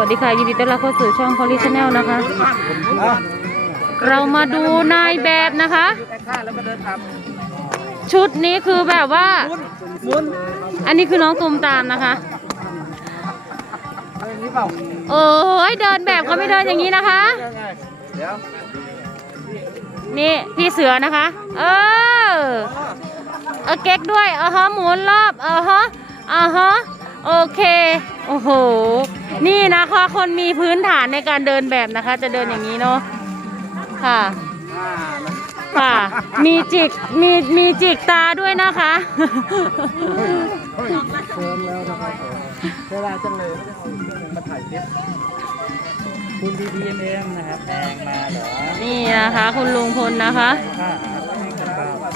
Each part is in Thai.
วัสดีค่ะยินดีต้อนรับเข้าสู่ช่องพอลิชแนลนะคะ เรามาดูนายแบบนะคะแต่ข้าแล้วก็เดินทชุดนี้คือแบบว่าำหมุนอันนี้คือน้องตูมตามนะคะอะไรอย่างนี้เปล่าโอ้ยเดินแบบก็ไม่เดินอย่างนี้นะคะยังไงเดี๋ยวนี่พี่เสือนะคะ เออ เออเก๊กด้วย เออฮะหมุนรอบ เออฮะอ่าฮะโอเค โอ้โห นี่นะคะ คนมีพื้นฐานในการเดินแบบนะคะ จะเดินอย่างนี้เนาะ ค่ะ ค่ะ มีจิก มีมีจิกตาด้วยนะคะ เฮ้ยเชิญแล้วนะครับเวลาจังเลยไม่ได้เอาเครื่องนึงมาถ่ายคลิปคุณ BBMM นะครับแพงมาเหรอนี่นะคะ คุณลุงพลนะคะ ค่านะครับให้กันบ้างมา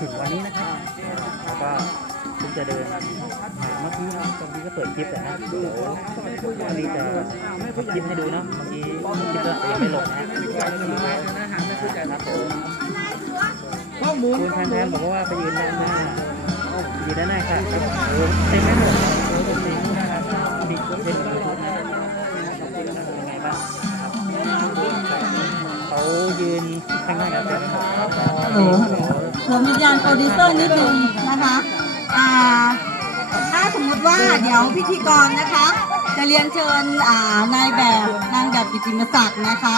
ถึงวันนี้นะครับแล้วก็ จะเดินมาเมื่อกี้นะตรงนี้ก็เปิดคลิปแต่นะเดี๋ยววันนี้จะคลิปให้ดูเนาะเมื่อกี้คลิปก็ยังไม่ลงนะนะครับผมคุณแทนๆบอกว่าไปยืนด้านหน้ายืนด้านหน้าค่ะโอ้เต็มไปหมดโอ้ตรงนี้นะครับบิ๊กเป็นยูทูบนะยังไงบ้างเขายืนข้างหน้าแล้วแต่ไม่หมด ฮัลโหลสวมวิญญาณโปรดิวเซอร์นิดนึงนะคะ ถ้าสมมติว่าเดี๋ยวพิธีกรนะคะ จะเรียนเชิญนายแบบนางแบบกิติมศักดิ์นะคะ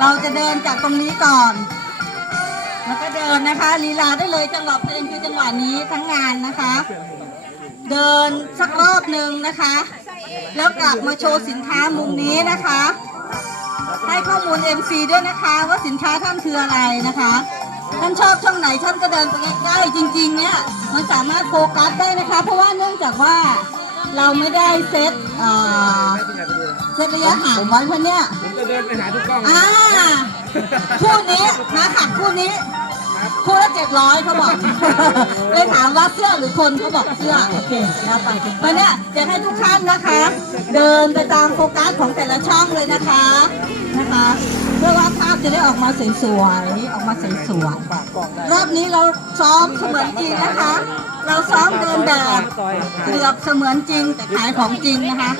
เราจะเดินจากตรงนี้ก่อน แล้วก็เดินนะคะลีลาได้เลยจังหวะเพลงคือจังหวะนี้ทั้งงานนะคะ เดินสักรอบหนึ่งนะคะ แล้วกลับมาโชว์สินค้ามุมนี้นะคะ ให้ข้อมูล MC ด้วยนะคะ ว่าสินค้าท่านคืออะไรนะคะ ท่านชอบช่องไหนท่านก็เดินไปใกล้ๆจริง ๆ เนี่ยมันสามารถโฟกัสได้นะคะ เพราะว่าเนื่องจากว่าเราไม่ได้เซตเอ่อเซตระยะห่างไว้เพราะเนี่ยผมจะเดินไปหาทุกกล้องอ่าคู่นี้มาขัดคู่นี้คู่ละเจ็ดร้อยเขาบอก เลยถามว่าเสื้อหรือคนเขาบอกเสื้อโอเคแล้วไปเพราะเนี่ยอยากให้ทุกท่านนะคะ เดินไปตามโฟกัสของแต่ละช่องเลยนะคะนะคะ เพื่อว่าภาพ จะได้ออกมาสวยๆ ออกมาสวยๆ รอบนี้เราซ้อมเสมือนจริงนะคะ เราซ้อมเดินแบบเกือบเสมือนจริง แต่ขายของจริงนะคะ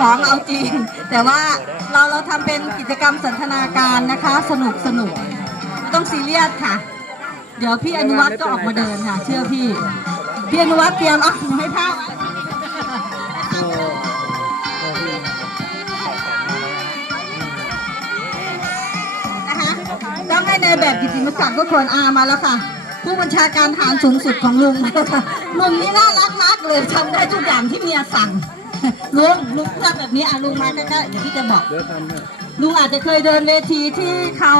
ของเอาจริง แต่ว่าเราเราทำเป็นกิจกรรมสันทนาการนะคะ สนุกสนุกไม่ต้องซีเรียสค่ะ เดี๋ยวพี่อนุวัฒน์ก็ออกมาเดินค่ะ เชื่อพี่ พี่อนุวัฒน์เตรียมเอาให้ผ้าไว้ ต้องให้ในแบบกิติมศักดิ์ก็ควรอามาแล้วค่ะ ผู้บัญชาการฐานสูงสุดของลุงลุงนี่น่ารักมากเลยทำได้ทุกอย่างที่เมียสั่งลุงลุงทำแบบนี้อะลุงมาใกล้ๆเดี๋ยวพี่จะบอกลุงอาจจะเคยเดินเวทีที่เขา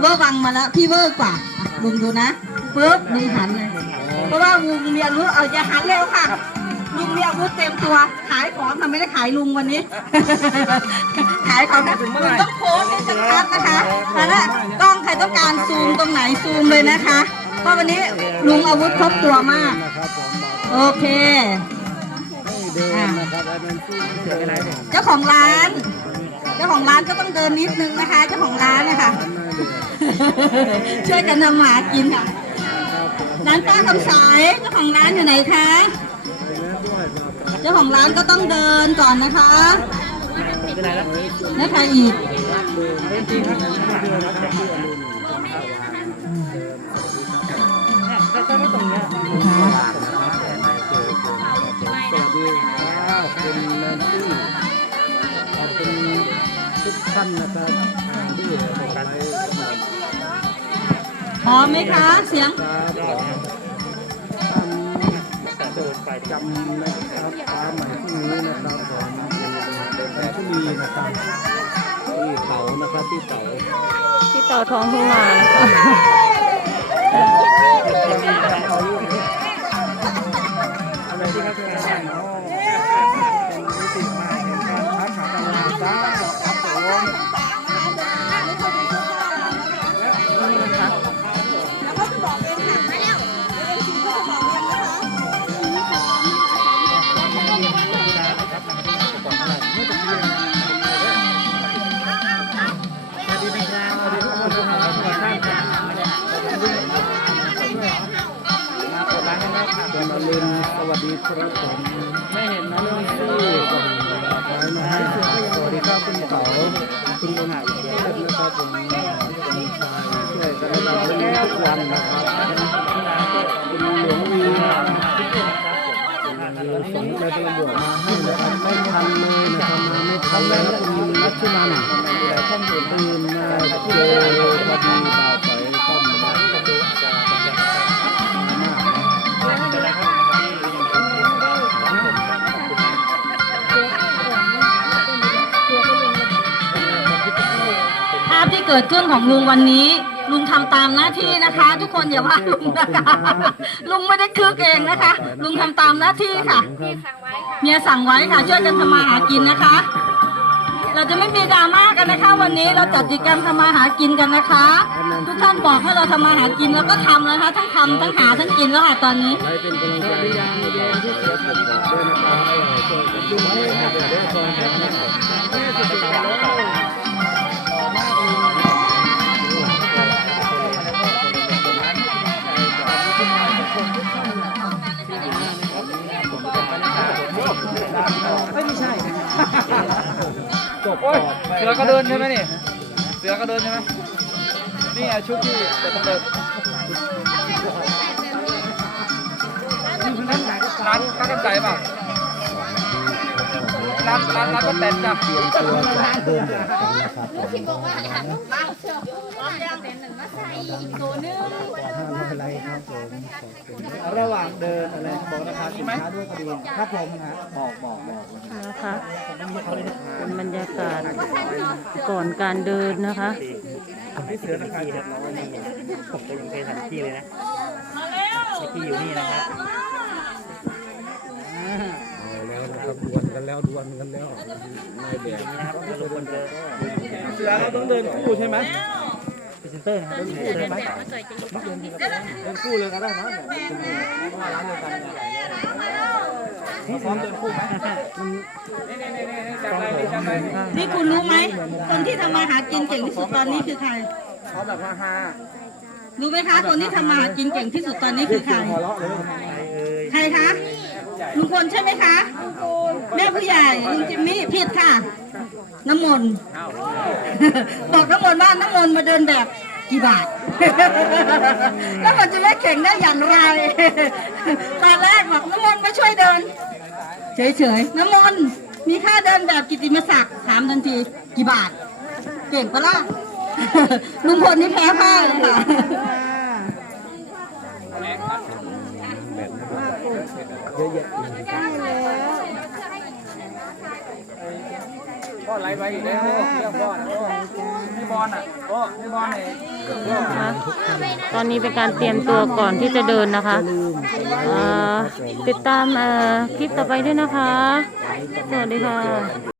เวอร์วังมาแล้วพี่เวอร์กว่าลุงดูนะปุ๊บลุงหันเลยเพราะว่าลุงเมีอาวุธเอาอย่าหันเร็วค่ะ ลุงมีอาวุธเต็มตัว ขายของทำไม่ได้ขายลุงวันนี้ ขายของนะลุงต้องโพสต์ให้ชัดๆนะคะแล้วกล้องใครต้องการซูมตรงไหนซูมเลยนะคะ เพราะวันนี้ลุงอาวุธครบตัวมากนะครับผมโอเคเดินนะครับอันนั้นที่เสียเวลาเนี่ยเจ้าของร้าน เจ้าของร้านก็ต้องเดินนิดนึงนะคะ เจ้าของร้านเนะคะช่วยกันทำหมากินค่ะร้านป้าคำสายเจ้าของร้านอยู่ไหนคะ เจ้าของร้านก็ต้องเดินก่อนนะคะเป็นไรแล้วนะคะอีกเล่นจริงครับเดือนแล้วจะเดือนเนี่ยก็ต้องตรงเนี้ยสวัสดีครับคุณแนนซี่ขอบคุณทุกท่านนะครับที่โฟกัสพร้อมไหมคะ เสียง ครับทำโดดไปจำนะครับฟ้าใหม่พรุ่นี้นะครับผมเป็นชุมีนะครับที่เต๋านะครับที่เต๋าที่เต่อท้องทุ่งมานะคะ ครับผมไม่เห็น เกิดขึ้นของลุงวันนี้ ลุงทำตามหน้าที่นะคะ ทุกคนอย่าว่าลุงนะคะลุงไม่ได้คึกเองนะคะ ลุงทำตามหน้าที่ค่ะเมียสั่งไว้ค่ะช่วยกันทำมาหากินนะคะ เราจะไม่มีดราม่ากันนะคะ วันนี้เราจัดกิจกรรมทำมาหากินกันนะคะ ทุกท่านบอกให้เราทำมาหากินแล้วก็ทำนะคะ ทั้งทำทั้งหาทั้งกินแล้วค่ะตอนนี้ โอ้ยเสือก็เดินใช่ไหมนี่ เสือก็เดินใช่ไหมนี่ไงชุดที่จะต้องเดินร้านข้านกันใจเปล่า ร้านร้านร้านก็แต่จ้ะเดินแบบกันนะครับผมไม่เป็นไรครับผมขอบคุณระหว่างเดินอะไรบอกราคาสินค้าด้วยก็ดีครับผมฮะบอกบอกบอกนะคะเป็นบรรยากาศก่อนการเดินนะคะพี่เสือนะครับเจ็ดร้อยนี่ผมก็ยังเคยทำที่เลยนะที่อยู่นี่นะครับ กันแล้วดวลกันแล้วนายแบบนี่นะครับถ้าทุกคนเจอเสือเราต้องเดินคู่ใช่ไหมพรีเซนเตอร์นะครับพรีเซนเตอร์ไหมเดินคู่เลยก็ได้นะเพราะว่าร้านเดียวกันเนี่ยเราซ้อมเดินคู่ไหมนี่นี่นี่นี่จับไปจับไปนี่คุณรู้ไหมคนที่ทำมาหากินเก่งที่สุดตอนนี้คือใครเขาแบบฮาฮารู้ไหมคะคนที่ทำมาหากินเก่งที่สุดตอนนี้คือใครหัวเราะเลยใครคะลุงพลใช่ไหมคะ แม่ผู้ใหญ่ลุงจิมมี่ผิดค่ะ น้ำมนต์ บอกน้ำมนต์ว่าน้ำมนต์มาเดินแบบกี่บาท แล้วมันจะได้เข่งได้อย่างไรตอนแรกบอกน้ำมนต์มาช่วยเดิน เฉยๆ น้ำมนต์มีค่าเดินแบบกิตติมศักดิ์ถามทันทีกี่บาท เก่งปะล่ะลุงพลนี่แพ้พ่ายเลยค่ะเยอะแยะ พ่อไล่ไปอีกแล้วเรื่องพ่อนะพ่อพี่บอลอะพ่อพี่บอลเนี่ยนะคะตอนนี้เป็นการเตรียมตัวก่อนที่จะเดินนะคะเอ่อติดตามเอ่อคลิปต่อไปด้วยนะคะ สวัสดีค่ะ